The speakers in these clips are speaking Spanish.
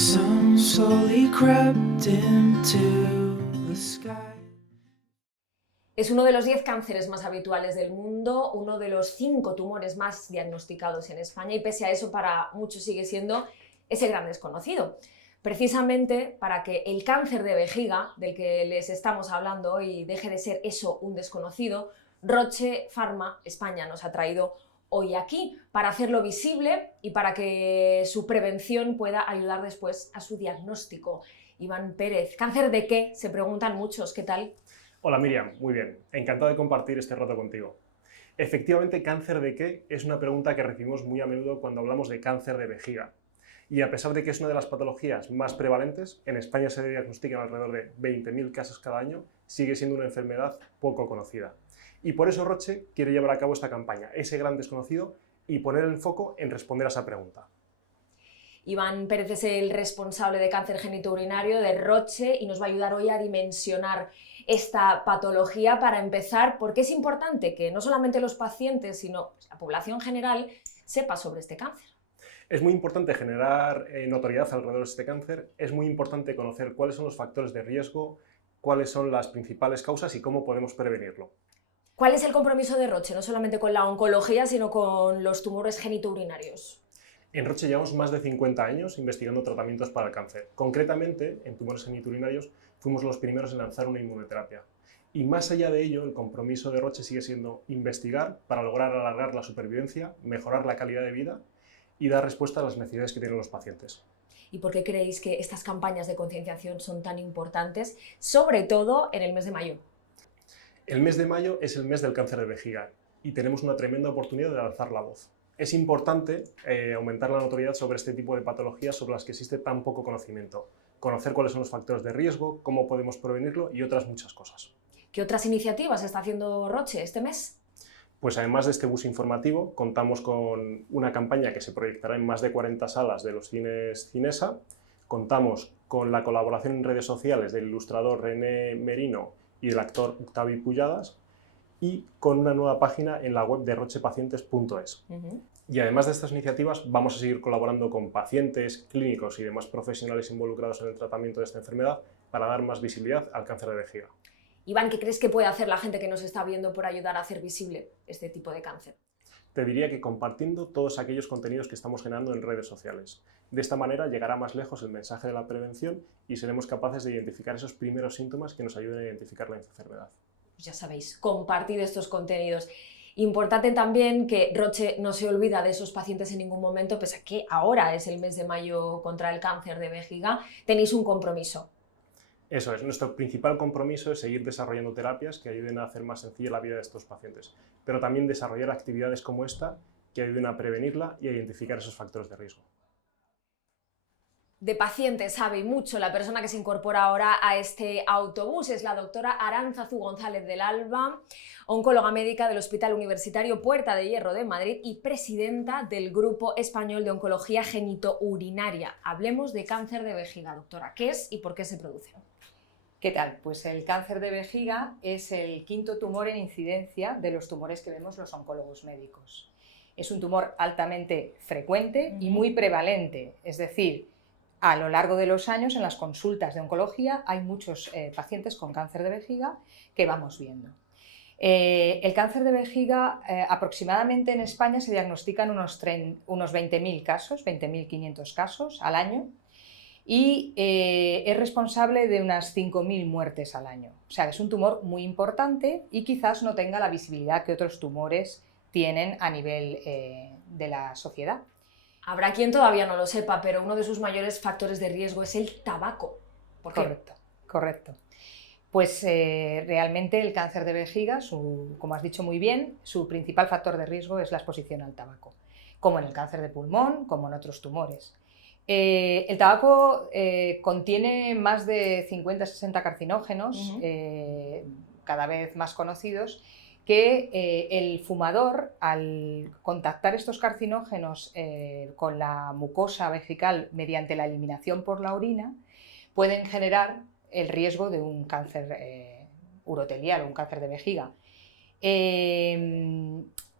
sun slowly crept into the sky. Es uno de los 10 cánceres más habituales del mundo, uno de los 5 tumores más diagnosticados en España y pese a eso para muchos sigue siendo ese gran desconocido. Precisamente para que el cáncer de vejiga, del que les estamos hablando hoy, deje de ser eso, un desconocido, Roche Pharma España nos ha traído hoy aquí para hacerlo visible y para que su prevención pueda ayudar después a su diagnóstico. Iván Pérez, ¿cáncer de qué? Se preguntan muchos, ¿qué tal? Hola Miriam, muy bien. Encantado de compartir este rato contigo. Efectivamente, ¿cáncer de qué? Es una pregunta que recibimos muy a menudo cuando hablamos de cáncer de vejiga. Y a pesar de que es una de las patologías más prevalentes, en España se diagnostican alrededor de 20.000 casos cada año, sigue siendo una enfermedad poco conocida. Y por eso Roche quiere llevar a cabo esta campaña, ese gran desconocido, y poner el foco en responder a esa pregunta. Iván Pérez es el responsable de cáncer genitourinario de Roche y nos va a ayudar hoy a dimensionar esta patología. Para empezar, porque es importante que no solamente los pacientes, sino la población general sepa sobre este cáncer. Es muy importante generar notoriedad alrededor de este cáncer, es muy importante conocer cuáles son los factores de riesgo, cuáles son las principales causas y cómo podemos prevenirlo. ¿Cuál es el compromiso de Roche, no solamente con la oncología, sino con los tumores genitourinarios? En Roche llevamos más de 50 años investigando tratamientos para el cáncer. Concretamente, en tumores genitourinarios, fuimos los primeros en lanzar una inmunoterapia. Y más allá de ello, el compromiso de Roche sigue siendo investigar para lograr alargar la supervivencia, mejorar la calidad de vida y dar respuesta a las necesidades que tienen los pacientes. ¿Y por qué creéis que estas campañas de concienciación son tan importantes, sobre todo en el mes de mayo? El mes de mayo es el mes del cáncer de vejiga y tenemos una tremenda oportunidad de alzar la voz. Es importante aumentar la notoriedad sobre este tipo de patologías sobre las que existe tan poco conocimiento, conocer cuáles son los factores de riesgo, cómo podemos prevenirlo y otras muchas cosas. ¿Qué otras iniciativas está haciendo Roche este mes? Pues además de este bus informativo, contamos con una campaña que se proyectará en más de 40 salas de los cines Cinesa, contamos con la colaboración en redes sociales del ilustrador René Merino y del actor Octavi Pujadas, y con una nueva página en la web de rochepacientes.es. Y además de estas iniciativas, vamos a seguir colaborando con pacientes, clínicos y demás profesionales involucrados en el tratamiento de esta enfermedad para dar más visibilidad al cáncer de vejiga. Iván, ¿qué crees que puede hacer la gente que nos está viendo por ayudar a hacer visible este tipo de cáncer? Te diría que compartiendo todos aquellos contenidos que estamos generando en redes sociales. De esta manera llegará más lejos el mensaje de la prevención y seremos capaces de identificar esos primeros síntomas que nos ayuden a identificar la enfermedad. Pues ya sabéis, compartid estos contenidos. Importante también que Roche no se olvida de esos pacientes en ningún momento, pese a que ahora es el mes de mayo contra el cáncer de vejiga, tenéis un compromiso. Eso es, nuestro principal compromiso es seguir desarrollando terapias que ayuden a hacer más sencilla la vida de estos pacientes, pero también desarrollar actividades como esta que ayuden a prevenirla y a identificar esos factores de riesgo. De pacientes sabe mucho la persona que se incorpora ahora a este autobús. Es la doctora Aránzazu González del Alba, oncóloga médica del Hospital Universitario Puerta de Hierro de Madrid y presidenta del Grupo Español de Oncología Genitourinaria. Hablemos de cáncer de vejiga, doctora. ¿Qué es y por qué se produce? ¿Qué tal? Pues el cáncer de vejiga es el quinto tumor en incidencia de los tumores que vemos los oncólogos médicos. Es un tumor altamente frecuente y muy prevalente, es decir, a lo largo de los años en las consultas de oncología hay muchos pacientes con cáncer de vejiga que vamos viendo. El cáncer de vejiga aproximadamente en España se diagnostican unos 20.000 casos, 20.500 casos al año y es responsable de unas 5.000 muertes al año. O sea, es un tumor muy importante y quizás no tenga la visibilidad que otros tumores tienen a nivel de la sociedad. Habrá quien todavía no lo sepa, pero uno de sus mayores factores de riesgo es el tabaco. ¿Por qué? Correcto. Pues realmente el cáncer de vejiga, como has dicho muy bien, su principal factor de riesgo es la exposición al tabaco, como en el cáncer de pulmón, como en otros tumores. El tabaco contiene más de 50-60 carcinógenos, cada vez más conocidos, que el fumador, al contactar estos carcinógenos con la mucosa vejical mediante la eliminación por la orina, pueden generar el riesgo de un cáncer urotelial o un cáncer de vejiga.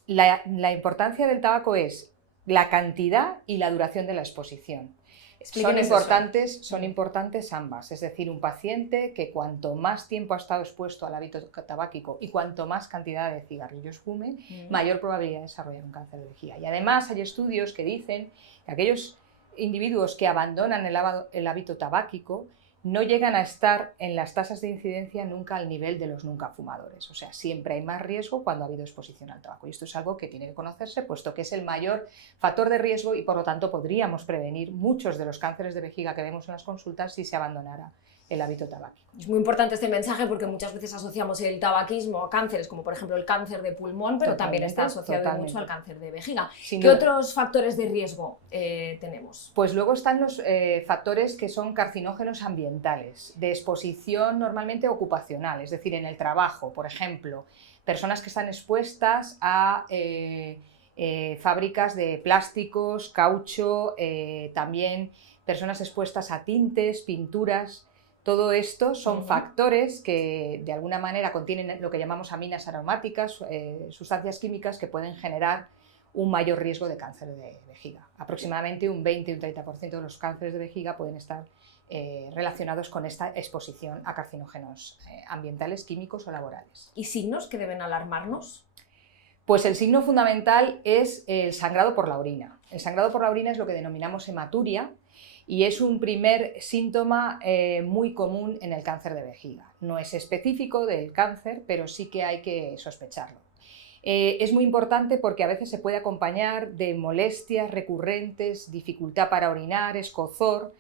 La importancia del tabaco es la cantidad y la duración de la exposición. Explíquenos eso. Son importantes ambas, es decir, un paciente que cuanto más tiempo ha estado expuesto al hábito tabáquico y cuanto más cantidad de cigarrillos fume, mayor probabilidad de desarrollar un cáncer de vejiga. Y además hay estudios que dicen que aquellos individuos que abandonan el hábito tabáquico no llegan a estar en las tasas de incidencia nunca al nivel de los nunca fumadores. O sea, siempre hay más riesgo cuando ha habido exposición al tabaco. Y esto es algo que tiene que conocerse, puesto que es el mayor factor de riesgo y, por lo tanto, podríamos prevenir muchos de los cánceres de vejiga que vemos en las consultas si se abandonara el hábito tabáquico. Es muy importante este mensaje porque muchas veces asociamos el tabaquismo a cánceres, como por ejemplo el cáncer de pulmón, pero también está asociado mucho al cáncer de vejiga. ¿Qué otros factores de riesgo tenemos? Pues luego están los factores que son carcinógenos ambientales, de exposición normalmente ocupacional, es decir, en el trabajo, por ejemplo, personas que están expuestas a fábricas de plásticos, caucho, también personas expuestas a tintes, pinturas. Todo esto son factores que de alguna manera contienen lo que llamamos aminas aromáticas, sustancias químicas que pueden generar un mayor riesgo de cáncer de vejiga. Aproximadamente un 20 y un 30% de los cánceres de vejiga pueden estar relacionados con esta exposición a carcinógenos ambientales, químicos o laborales. ¿Y signos que deben alarmarnos? Pues el signo fundamental es el sangrado por la orina. El sangrado por la orina es lo que denominamos hematuria, y es un primer síntoma muy común en el cáncer de vejiga. No es específico del cáncer, pero sí que hay que sospecharlo. Es muy importante porque a veces se puede acompañar de molestias recurrentes, dificultad para orinar, escozor.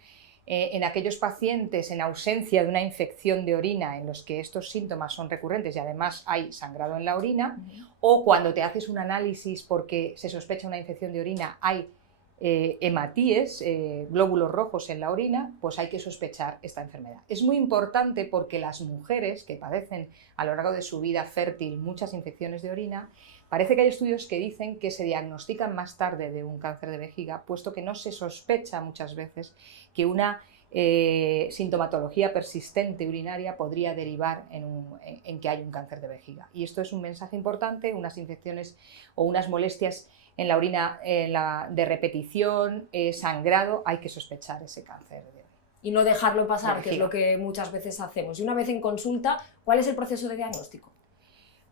En aquellos pacientes en ausencia de una infección de orina en los que estos síntomas son recurrentes y además hay sangrado en la orina, o cuando te haces un análisis porque se sospecha una infección de orina, hay hematíes, glóbulos rojos en la orina, pues hay que sospechar esta enfermedad. Es muy importante porque las mujeres que padecen a lo largo de su vida fértil muchas infecciones de orina, parece que hay estudios que dicen que se diagnostican más tarde de un cáncer de vejiga, puesto que no se sospecha muchas veces que una sintomatología persistente urinaria podría derivar en que hay un cáncer de vejiga. Y esto es un mensaje importante, unas infecciones o unas molestias en la orina de repetición, sangrado, hay que sospechar ese cáncer. Y no dejarlo pasar, que es lo que muchas veces hacemos. Y una vez en consulta, ¿cuál es el proceso de diagnóstico?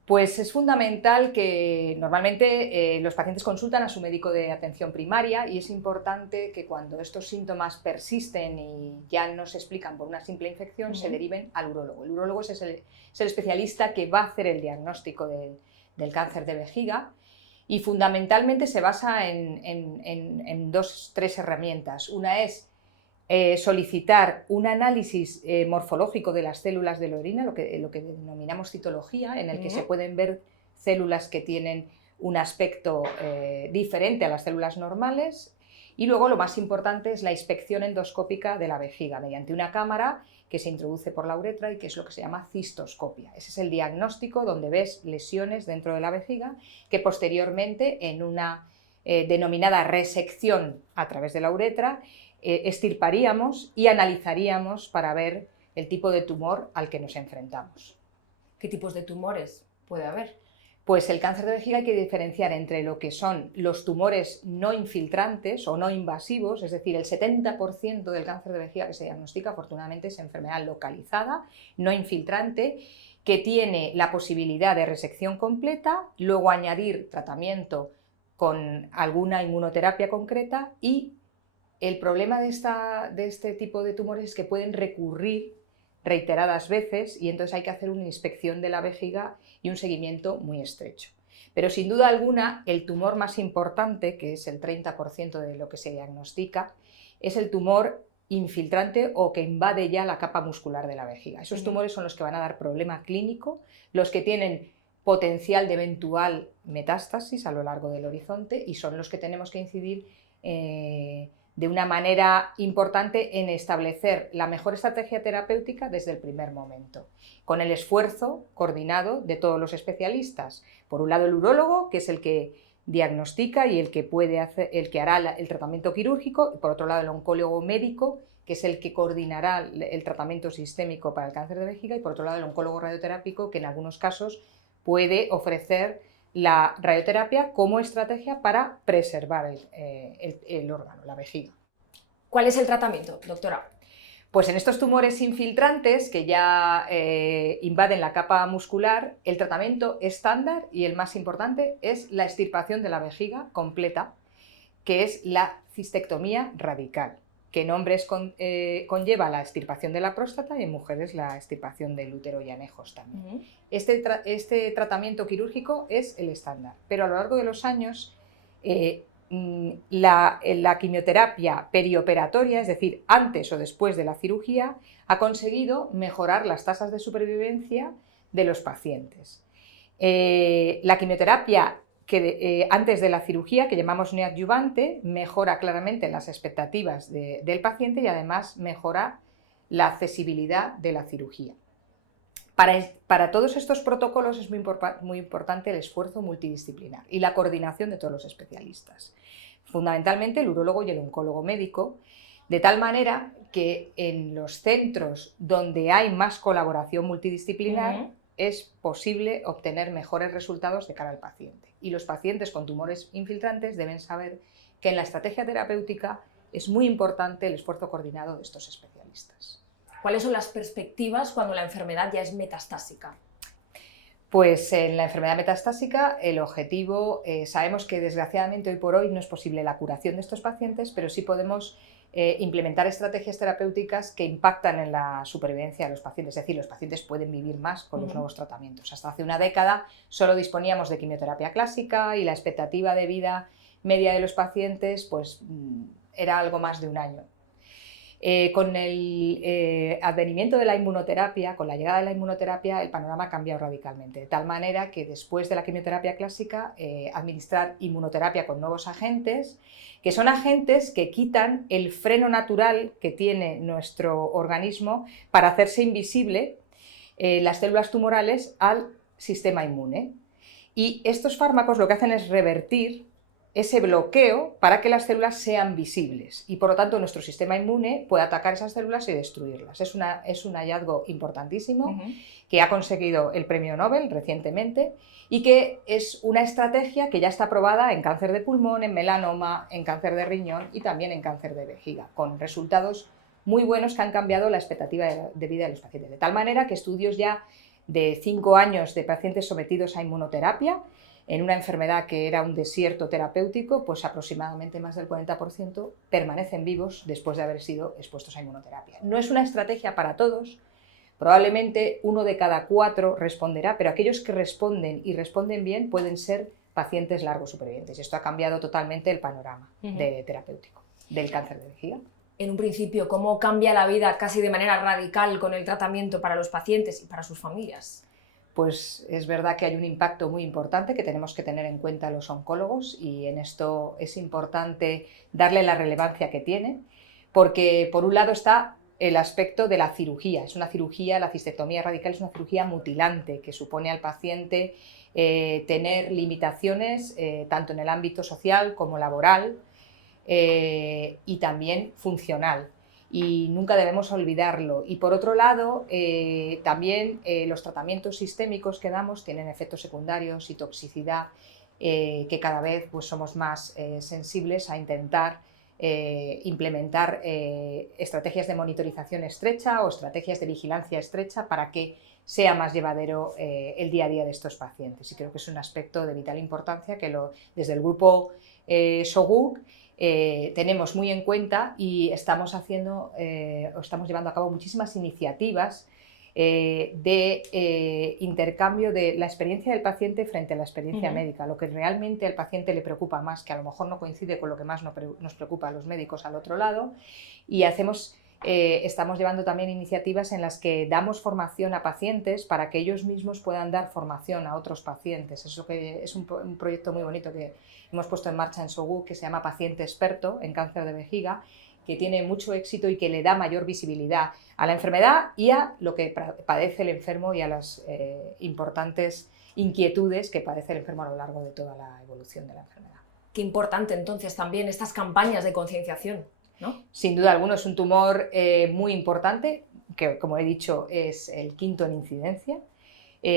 Pues es fundamental que normalmente los pacientes consultan a su médico de atención primaria y es importante que cuando estos síntomas persisten y ya no se explican por una simple infección, se deriven al urólogo. El urólogo es el especialista que va a hacer el diagnóstico del cáncer de vejiga. Y fundamentalmente se basa en tres herramientas. Una es solicitar un análisis morfológico de las células de la orina, lo que denominamos citología, en el que se pueden ver células que tienen un aspecto diferente a las células normales. Y luego lo más importante es la inspección endoscópica de la vejiga mediante una cámara que se introduce por la uretra y que es lo que se llama cistoscopia. Ese es el diagnóstico donde ves lesiones dentro de la vejiga que posteriormente en una denominada resección a través de la uretra extirparíamos y analizaríamos para ver el tipo de tumor al que nos enfrentamos. ¿Qué tipos de tumores puede haber? Pues el cáncer de vejiga hay que diferenciar entre lo que son los tumores no infiltrantes o no invasivos, es decir, el 70% del cáncer de vejiga que se diagnostica afortunadamente es enfermedad localizada, no infiltrante, que tiene la posibilidad de resección completa, luego añadir tratamiento con alguna inmunoterapia concreta y el problema de este tipo de tumores es que pueden recurrir reiteradas veces y entonces hay que hacer una inspección de la vejiga y un seguimiento muy estrecho. Pero sin duda alguna el tumor más importante, que es el 30% de lo que se diagnostica, es el tumor infiltrante o que invade ya la capa muscular de la vejiga. Esos tumores son los que van a dar problema clínico, los que tienen potencial de eventual metástasis a lo largo del horizonte y son los que tenemos que incidir de una manera importante en establecer la mejor estrategia terapéutica desde el primer momento, con el esfuerzo coordinado de todos los especialistas. Por un lado el urólogo, que es el que diagnostica y el que hará el tratamiento quirúrgico, y por otro lado el oncólogo médico, que es el que coordinará el tratamiento sistémico para el cáncer de vejiga, y por otro lado el oncólogo radioterápico, que en algunos casos puede ofrecer la radioterapia como estrategia para preservar el órgano, la vejiga. ¿Cuál es el tratamiento, doctora? Pues en estos tumores infiltrantes que ya invaden la capa muscular, el tratamiento estándar y el más importante es la extirpación de la vejiga completa, que es la cistectomía radical, que en hombres conlleva la extirpación de la próstata y en mujeres la extirpación del útero y anejos también. Este tratamiento quirúrgico es el estándar, pero a lo largo de los años la quimioterapia perioperatoria, es decir, antes o después de la cirugía, ha conseguido mejorar las tasas de supervivencia de los pacientes. La quimioterapia antes de la cirugía, que llamamos neoadyuvante, mejora claramente las expectativas del paciente y además mejora la accesibilidad de la cirugía. Para todos estos protocolos es muy importante el esfuerzo multidisciplinar y la coordinación de todos los especialistas, fundamentalmente el urólogo y el oncólogo médico, de tal manera que en los centros donde hay más colaboración multidisciplinar es posible obtener mejores resultados de cara al paciente. Y los pacientes con tumores infiltrantes deben saber que en la estrategia terapéutica es muy importante el esfuerzo coordinado de estos especialistas. ¿Cuáles son las perspectivas cuando la enfermedad ya es metastásica? Pues en la enfermedad metastásica el objetivo, sabemos que desgraciadamente hoy por hoy no es posible la curación de estos pacientes, pero sí podemos implementar estrategias terapéuticas que impactan en la supervivencia de los pacientes, es decir, los pacientes pueden vivir más con los nuevos tratamientos. Hasta hace una década solo disponíamos de quimioterapia clásica y la expectativa de vida media de los pacientes pues, era algo más de un año. Con el advenimiento de la inmunoterapia, con la llegada de la inmunoterapia, el panorama ha cambiado radicalmente, de tal manera que después de la quimioterapia clásica, administrar inmunoterapia con nuevos agentes, que son agentes que quitan el freno natural que tiene nuestro organismo para hacerse invisible las células tumorales al sistema inmune. Y estos fármacos lo que hacen es revertir ese bloqueo para que las células sean visibles y por lo tanto nuestro sistema inmune puede atacar esas células y destruirlas. Es un hallazgo importantísimo que ha conseguido el premio Nobel recientemente y que es una estrategia que ya está probada en cáncer de pulmón, en melanoma, en cáncer de riñón y también en cáncer de vejiga, con resultados muy buenos que han cambiado la expectativa de vida de los pacientes. De tal manera que estudios ya de 5 años de pacientes sometidos a inmunoterapia en una enfermedad que era un desierto terapéutico, pues aproximadamente más del 40% permanecen vivos después de haber sido expuestos a inmunoterapia. No es una estrategia para todos, probablemente 1 de cada 4 responderá, pero aquellos que responden y responden bien pueden ser pacientes largos supervivientes. Esto ha cambiado totalmente el panorama terapéutico del cáncer de vejiga. En un principio, ¿cómo cambia la vida casi de manera radical con el tratamiento para los pacientes y para sus familias? Pues es verdad que hay un impacto muy importante que tenemos que tener en cuenta los oncólogos y en esto es importante darle la relevancia que tiene, porque por un lado está el aspecto de la cirugía. Es una cirugía, la cistectomía radical es una cirugía mutilante que supone al paciente tener limitaciones tanto en el ámbito social como laboral y también funcional. Y nunca debemos olvidarlo. Y por otro lado, también los tratamientos sistémicos que damos tienen efectos secundarios y toxicidad que cada vez pues, somos más sensibles a intentar implementar estrategias de monitorización estrecha o estrategias de vigilancia estrecha para que sea más llevadero el día a día de estos pacientes. Y creo que es un aspecto de vital importancia que desde el grupo SOGUC tenemos muy en cuenta y estamos llevando a cabo muchísimas iniciativas de intercambio de la experiencia del paciente frente a la experiencia médica, lo que realmente al paciente le preocupa más, que a lo mejor no coincide con lo que más nos preocupa a los médicos al otro lado, y estamos llevando también iniciativas en las que damos formación a pacientes para que ellos mismos puedan dar formación a otros pacientes. Eso que es un proyecto muy bonito que hemos puesto en marcha en SOGUC que se llama Paciente Experto en Cáncer de Vejiga, que tiene mucho éxito y que le da mayor visibilidad a la enfermedad y a lo que padece el enfermo y a las importantes inquietudes que padece el enfermo a lo largo de toda la evolución de la enfermedad. Qué importante entonces también estas campañas de concienciación, ¿no? Sin duda alguna es un tumor muy importante, que como he dicho es el 5º en incidencia.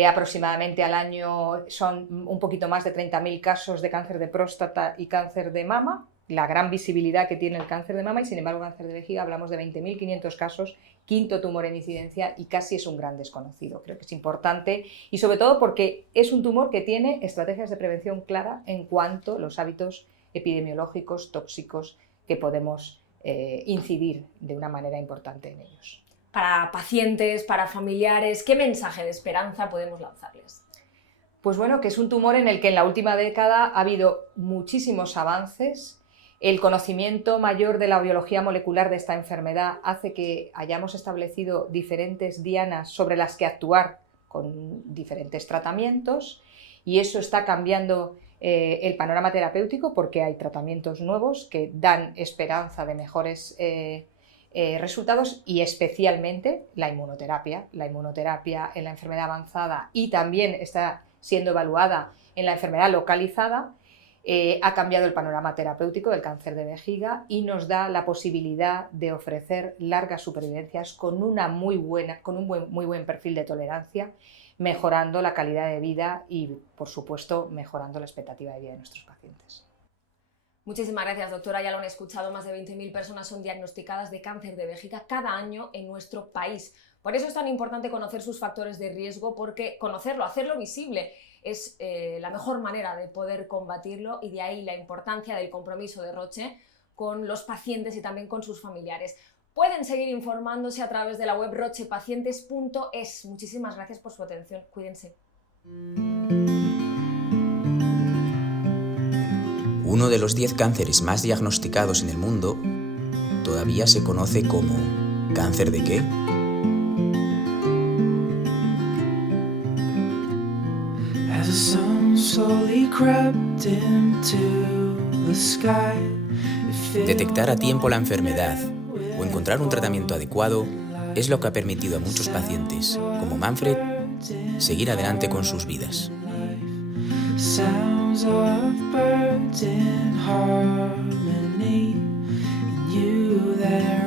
Aproximadamente al año son un poquito más de 30.000 casos de cáncer de próstata y cáncer de mama, la gran visibilidad que tiene el cáncer de mama y sin embargo el cáncer de vejiga hablamos de 20.500 casos, quinto tumor en incidencia y casi es un gran desconocido. Creo que es importante y sobre todo porque es un tumor que tiene estrategias de prevención clara en cuanto a los hábitos epidemiológicos, tóxicos que podemos incidir de una manera importante en ellos. Para pacientes, para familiares, ¿qué mensaje de esperanza podemos lanzarles? Pues bueno, que es un tumor en el que en la última década ha habido muchísimos avances. El conocimiento mayor de la biología molecular de esta enfermedad hace que hayamos establecido diferentes dianas sobre las que actuar con diferentes tratamientos y eso está cambiando el panorama terapéutico porque hay tratamientos nuevos que dan esperanza de mejores resultados y especialmente la inmunoterapia. La inmunoterapia en la enfermedad avanzada y también está siendo evaluada en la enfermedad localizada, ha cambiado el panorama terapéutico del cáncer de vejiga y nos da la posibilidad de ofrecer largas supervivencias con un muy buen perfil de tolerancia, mejorando la calidad de vida y, por supuesto, mejorando la expectativa de vida de nuestros pacientes. Muchísimas gracias, doctora. Ya lo han escuchado, más de 20.000 personas son diagnosticadas de cáncer de vejiga cada año en nuestro país. Por eso es tan importante conocer sus factores de riesgo, porque conocerlo, hacerlo visible, es la mejor manera de poder combatirlo y de ahí la importancia del compromiso de Roche con los pacientes y también con sus familiares. Pueden seguir informándose a través de la web rochepacientes.es. Muchísimas gracias por su atención. Cuídense. Uno de los 10 cánceres más diagnosticados en el mundo todavía se conoce como ¿cáncer de qué? As the sun slowly crept into the sky, it filled Detectar a tiempo la enfermedad o encontrar un tratamiento adecuado es lo que ha permitido a muchos pacientes, como Manfred, seguir adelante con sus vidas. sounds of birds in harmony, and you there